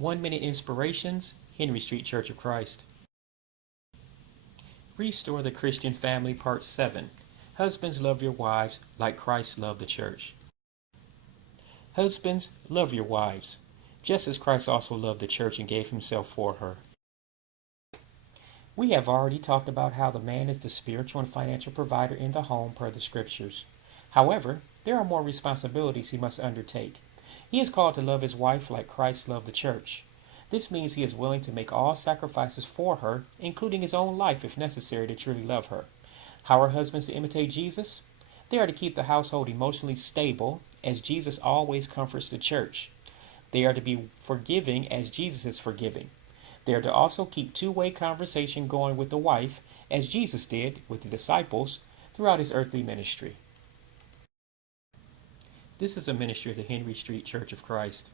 1 Minute Inspirations, Henry Street Church of Christ. Restore the Christian Family, Part 7. Husbands, love your wives like Christ loved the church. Husbands, love your wives, just as Christ also loved the church and gave himself for her. We have already talked about how the man is the spiritual and financial provider in the home per the scriptures. However, there are more responsibilities he must undertake. He is called to love his wife like Christ loved the church. This means he is willing to make all sacrifices for her, including his own life if necessary to truly love her. How are husbands to imitate Jesus? They are to keep the household emotionally stable, as Jesus always comforts the church. They are to be forgiving as Jesus is forgiving. They are to also keep two-way conversation going with the wife, as Jesus did with the disciples throughout his earthly ministry. This is a ministry of the Henry Street Church of Christ.